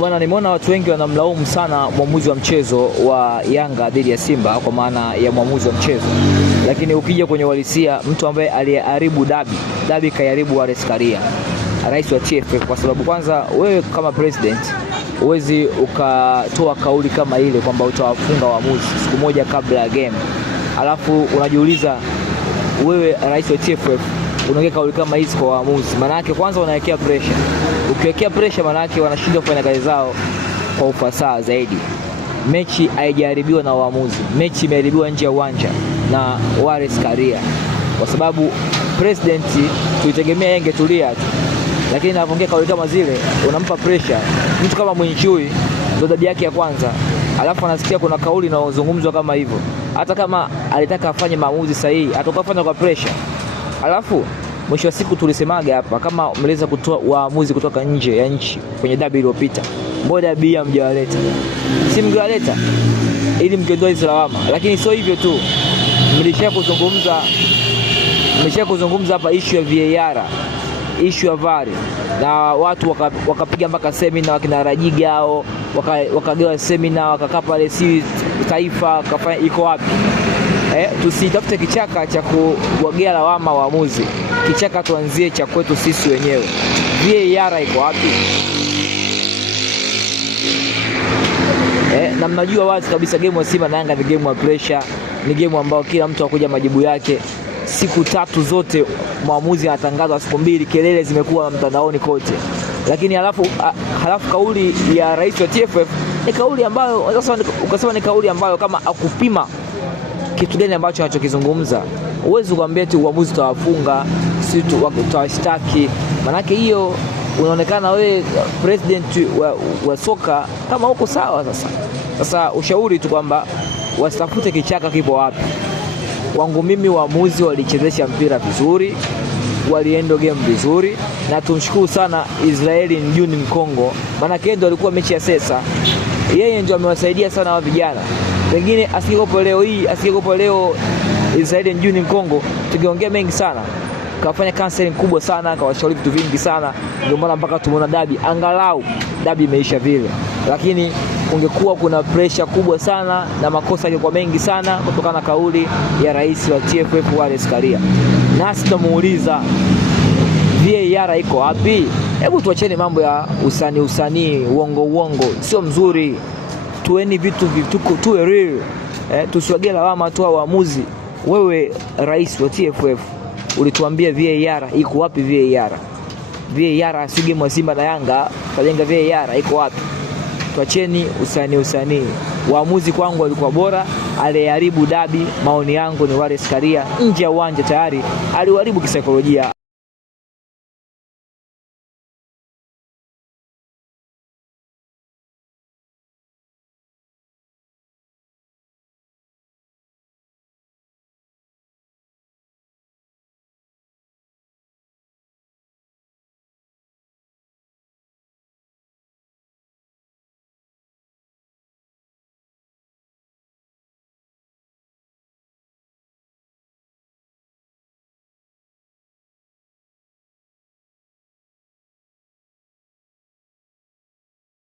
Bwana, nimeona watu wengi wanamlaumu sana mwamuzi wa mchezo wa Yanga dhidi ya Simba kwa maana ya mwamuzi wa mchezo. Lakini ukija kwenye uhalisia, mtu ambaye aliharibu dabi kaiharibu Wallace Karia, rais wa TFF, kwa sababu kwanza wewe kama president huwezi ukatoa kauli kama ile kwamba utawafunga waamuzi siku moja kabla ya game. Alafu unajiuliza wewe rais wa TFF unaongea kauli kama hizi kwa waamuzi. Maana yake kwanza unawekea pressure. Ukiwekea pressure maana yake wanashindwa kufanya kazi zao kwa ufasaha zaidi. Mechi haijaharibiwa na waamuzi. Mechi imeharibiwa nje ya uwanja na Wallace Karia. Kwa sababu president tulitegemea yeye angetulia tu. Lakini anapoongea kauli kama zile unampa pressure. Mtu kama Mwinchui ndio dabi yake ya kwanza. Alafu anasikia kuna kauli inayozungumzwa kama hivyo. Hata kama alitaka afanye maamuzi sahihi, atakafanya kwa pressure. Alafu mwisho wa siku tulisemaga hapa, kama mliweza kutoa waamuzi kutoka nje ya nchi kwenye dabi iliyopita, mbona dabi hamjawaleta? Si mngewaleta ili mngeondoa hizo lawama. Lakini sio hivyo tu, mlisha kuzungumza hapa issue ya VAR, issue ya VAR, na watu wakapiga mpaka semina, wakina Rajiga hao wakagawa semina, wakakaa pale, si taifa kafanya iko wapi? Tusitafute kichaka cha kuwagea lawama waamuzi. Kichaka tuanzie cha kwetu sisi wenyewe. VAR iko wapi? Na mnajua wazi kabisa game wa Simba na Yanga ni game wa pressure, ni game ambayo kila mtu akuja majibu yake. Siku tatu zote mwamuzi anatangaza, siku mbili kelele zimekuwa mtandaoni kote. Lakini halafu kauli ya rais wa TFF ni kauli ambayo sasa ukasema ni kauli ambayo kama akupima kitu gani ambacho anachokizungumza, uwezo kuambia tu uamuzi tutawafunga, si tutawashtaki. Manake hiyo unaonekana wewe president wa soka kama uko sawa. Sasa ushauri tu kwamba wasitafute kichaka kipo wapi. Kwangu mimi waamuzi walichezesha mpira vizuri, waliendo game vizuri, na tumshukuru sana Israeli Njuni Mkongo, maana ndio alikuwa mechi ya sesa. Yeye ndio amewasaidia sana wa vijana. Pengine asingekuwa leo Israeli Njuni Mkongo, tungeongea mengi sana. Kafanya counseling kubwa sana, kawashauri vitu vingi sana. Ndio maana mpaka tumeona dabi, angalau dabi imeisha vile. Lakini ungekuwa kuna pressure kubwa sana na makosa yalikuwa mengi sana kutokana na kauli ya rais wa TFF Wallace Karia. Nasi tumuuliza VAR iko wapi? Hebu tuacheni mambo ya usanii, uongo, sio mzuri. Tueni vitu tuwe real. Tusiwagea lawama tu waamuzi. Wewe rais wa TFF ulituambia VAR iko wapi? VAR si game wa Simba na Yanga, tajenga VAR iko wapi? Tuacheni usanii. Waamuzi kwangu walikuwa bora, aliharibu dabi. Maoni yangu ni Wallace Karia, nje ya uwanja tayari aliharibu kisaikolojia.